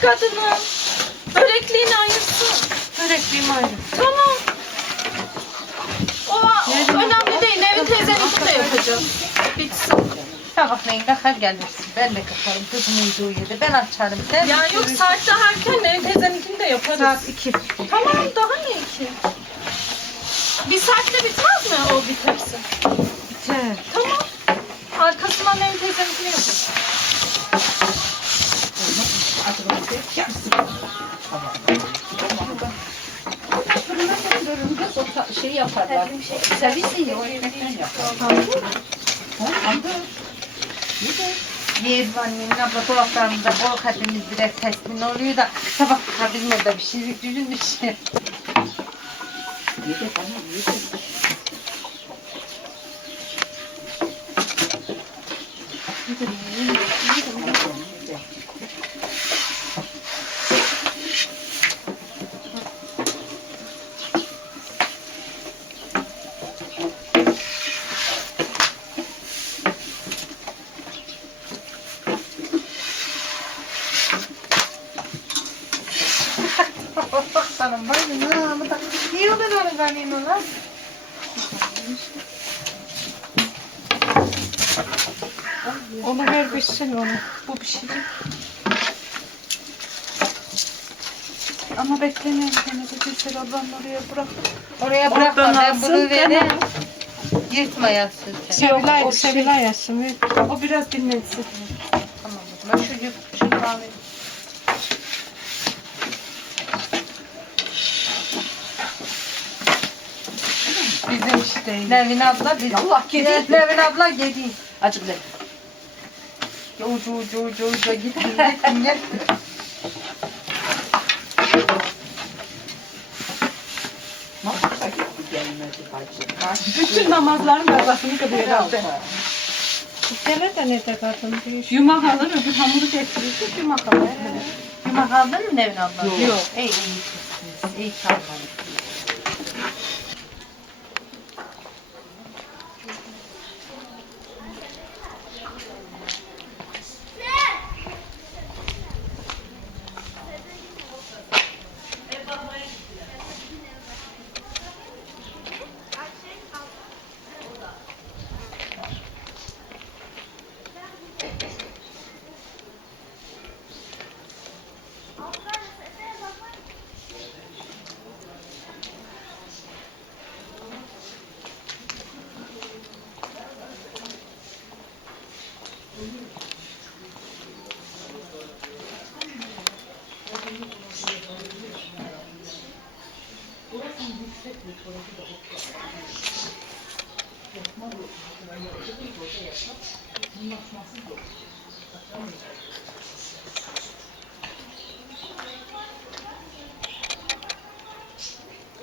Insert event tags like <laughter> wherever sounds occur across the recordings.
kadının. Börekliğin aynısı. Börekliğim ayrı. Tamam. O önemli değil. Nevin teyzeninki de yapacağız. Bitsin. Sabahleyin kalkar gelirsin. Ben de kalkarım. Kızım uyuduğu yerde. Ben açarım. Sen Ya yok saat daha erken Nevin teyzeninkini de yaparız. Saat iki. Tamam daha ne ki? Bir saatte bitmez mi o biterse? Biter. Tamam. Arkasından Nevin teyzeninkini yaparız. Şey yaparlar. Servis iyi o ekmekten yaparlar. Yiyelim annemin abla dolaplarımızda bol hepimiz birer teslim oluyor da sabah bizim orada bir şey düşün bir şey. Sanırım var mı? Ne? Niye o kadar lan? Onu ver bitsin onu. Bu pişecek. Ama beklemeyin. Beni de Gülsel ablanın oraya bırak. Oraya bırakma Oradan ben alsın, bunu vereyim. tamam. Yırtmayasın sen. Sevilay, şey- Sevilay yazsın. ver. O biraz dinlensin. Tamam o zaman şu yük, şu kahve. Bizim işte. Nevin abla biz. Allah gidi. Nevin abla yedi. Acık ver. Ucu ucu ucu ucu bu gelmedi bacı? Bütün namazların kılıyor Herhalde. herhalde. Gene de ne de kadın diyor. Yumak alır öbür hamuru getirir. Yumak alır. Yumak aldın mı Nevin abla? Yok. Yok. İyi iyi. İyi kalmadınız.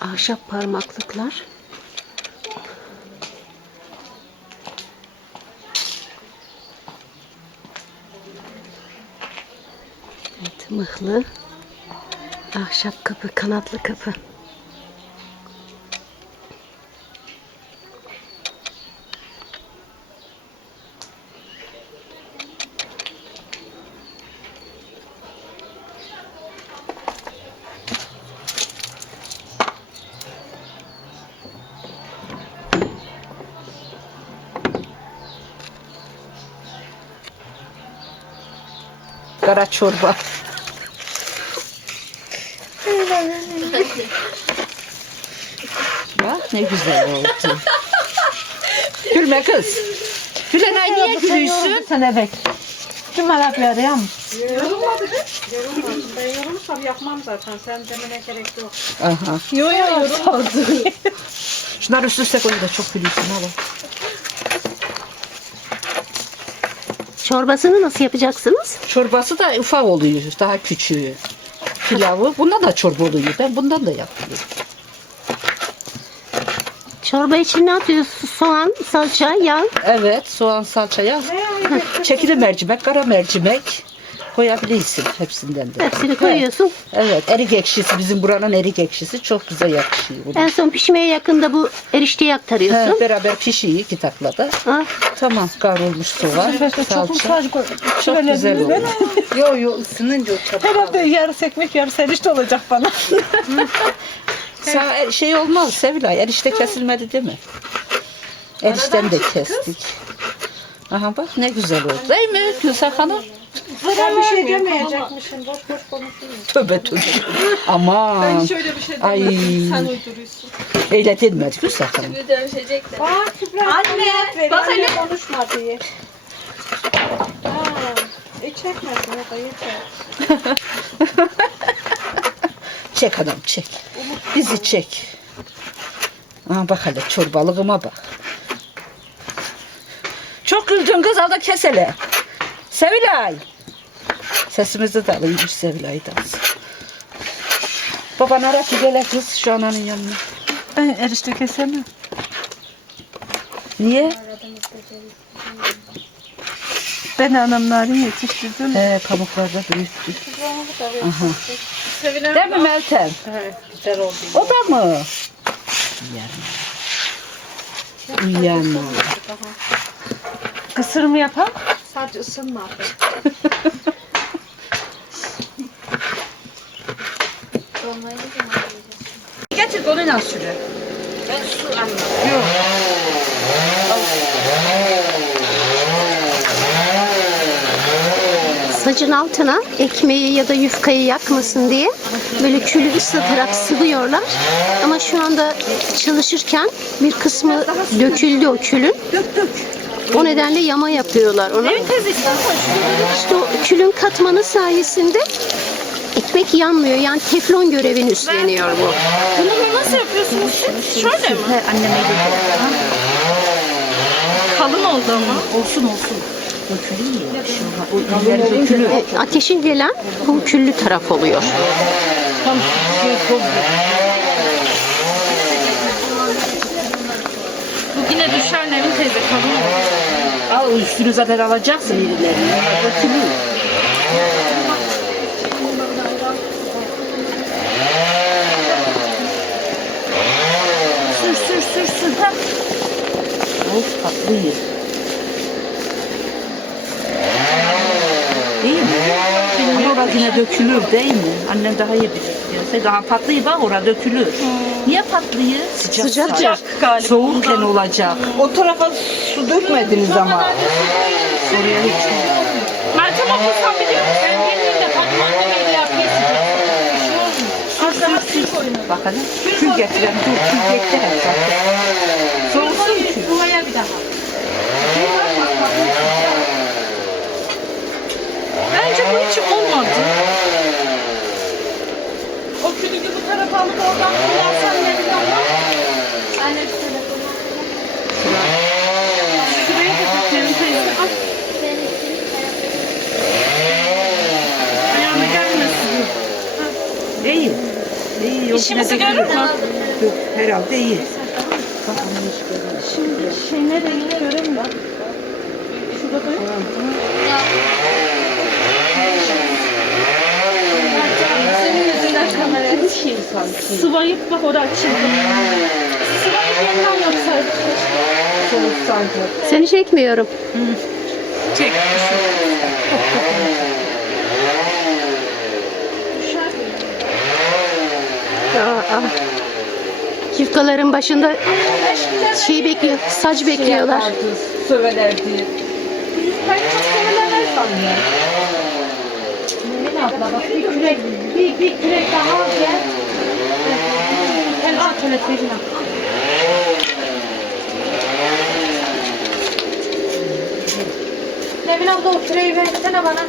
Ahşap parmaklıklar. Evet, mıhlı. Ahşap kapı, kanatlı kapı. Kara çorba. Bak ne güzel oldu. Gülme kız. Gülenay niye gülüyorsun? Sen evet. Kim alak vereyim? Yorulmadı mı? Yorulmadı. Ben yorulursam yapmam zaten. Sen demene gerek yok. Aha. Yo yo yorulmadı. Şunları üst üste koy da çok gülüyorsun hala. Çorbasını nasıl yapacaksınız? Çorbası da ufak oluyor. Daha küçüğü. Pilavı. Bundan da çorba oluyor. Ben bundan da yapıyorum. Çorba için ne atıyorsunuz? Soğan, salça, yağ. Evet. Soğan salçaya. Çekili mercimek, kara mercimek. Koyabilirsin hepsinden de. Hepsini koyuyorsun. Evet erik ekşisi bizim buranın erik ekşisi çok güzel yakışıyor. buna. En son pişmeye yakında bu erişteyi He, aktarıyorsun. beraber pişiyor iki taklada. Ah, Tamam kavrulmuş soğan, salça. Çok güzel olur. <laughs> Yo yo ısınınca o çabuk Herhalde yarısı ekmek yarısı erişte olacak bana. <laughs> Sa- şey olmaz Sevilay erişte kesilmedi değil mi? Erişten de kestik. Aha bak ne güzel oldu değil mi Gülsel Hanım? Ben bir şey demeyecekmişim. Boş boş konuşuyorum. Tövbe tövbe. Aman. Şöyle bir şey Ay. Sen uyduruyorsun. Öyle denmedi Gülsel Hanım. Aa Kübra. Anne. Bak anne konuşma diye. Aa, e çekmesin ya da yeter. <laughs> Çek adam çek. Bizi çek. Aha bak hele çorbalığıma bak. Çok güldün kız al da kes hele. Sevilay. Sesimizi de alıyormuş Sevilay da. Baban ara ki gele kız şu ananın yanına. Ben erişte kesemem. Niye? Ben anamların yetiştirdim. He pamuklarda büyüttü. Aha. Sevilen Değil mi Meltem? Evet, güzel oldu. O da mı? Uyanma. Uyanma. Kısır mı yapalım? sadece ısınma. <laughs> Getir koluyla sürü. sacın altına ekmeği ya da yufkayı yakmasın diye böyle külü ıslatarak sıvıyorlar. Ama şu anda çalışırken bir kısmı döküldü o külün. O nedenle yama yapıyorlar ona. İşte o külün katmanı sayesinde ekmek yanmıyor. Yani teflon görevini üstleniyor bu. Bunu nasıl yapıyorsunuz siz? Şöyle mi? He anneme Kalın oldu ama. Olsun olsun. Dökülüyor o ileri dökülüyor. E, ateşin gelen bu küllü taraf oluyor. Tam şey. Bu yine düşer Nevin teyze kalın. Al üstünü zaten alacaksın irilerini. Dökülüyor. Of tatlıyız. Değil mi? Ama orada yine dökülür değil mi? Annem daha iyi bilir. Yani daha patlıyı bak orada dökülür. Niye patlıyı? Sıcak. Sıcak. Sıcak galiba. Soğukken olacak. O tarafa su dökmediniz ama. Oraya hiç Meltem abla sen biliyor musun? Arkadaşlar su koyun. Bak hadi. Kül getiren dur. Kül zaten. Soğusun kül. Buraya bir daha. Bence bu hiç olmadı. O külü bu tarafa alıp oradan kullansan Nevin abla. Anne bir telefonu. Şuraya da bak Nevin teyze. Al. Ayağına gelmesin. İyi. İyi. Yok, İşimizi görür mü? Yok herhalde iyi. Bak onu hiç görmedim. Şey nereye yine göremiyorum. Şurada da yok. Senin yüzünden kameraya Şey sanki. sıvayıp bak orada açıldı. Sıvayıp yeniden yapsaydık. Soğuk sanki. Seni çekmiyorum. Çek. Aa. Yufkaların başında şey bekliyor, saç bekliyorlar. Sövelerler sanıyorum. Nevin abla bak bir kürek, bir, bir kürek daha al gel. Gel al şöyle abla. Nevin abla o küreği versene bana.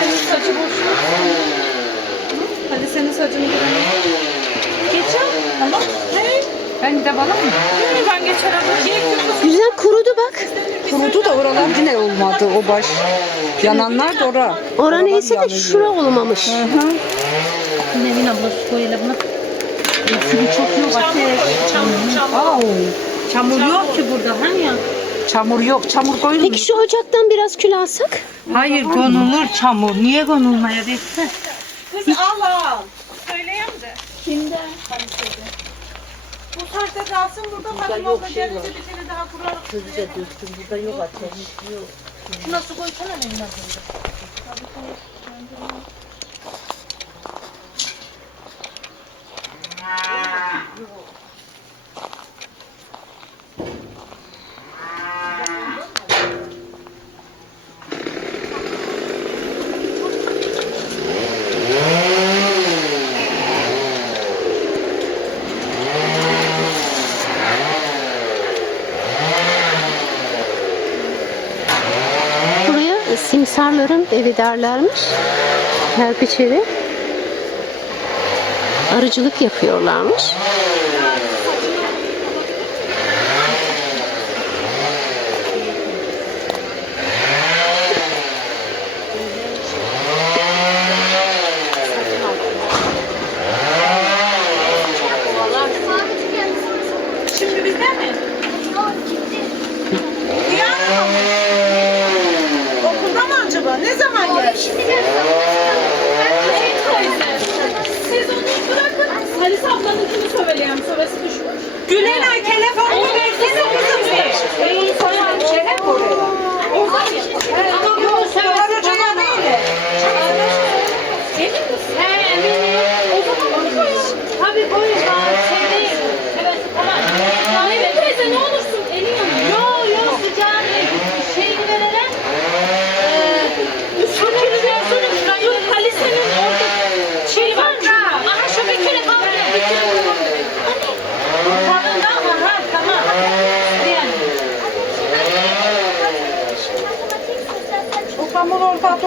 Senin saçı boş. Hadi senin saçını görelim. Geçer. Tamam. Hey. Ben de bana mı? Hey, ben geçer ama. Gerek yok. Güzel kurudu bak. Kurudu da oralar olmadı o baş. Yananlar da ora. Ora neyse de şura olmamış. Nevin abla su koy hele buna. Sürü çok yok ateş. Çamur, çamur. Çamur yok ki burada hani ya. Çamur yok. Çamur koyulur. Peki şu ocaktan biraz kül alsak? Hayır konulur çamur. Niye konulmaya bekle? Kız al al. Söyleyeyim de. Kimden? Bu saatte kalsın burada Fatma abla gelince bir tane daha kurarız. Hızlıca döktüm. Burada yok ateş. Yok. Şuna su koysana elinden. Buraya simsarların evi derlermiş. Kerpiç evi. Arıcılık yapıyorlarmış.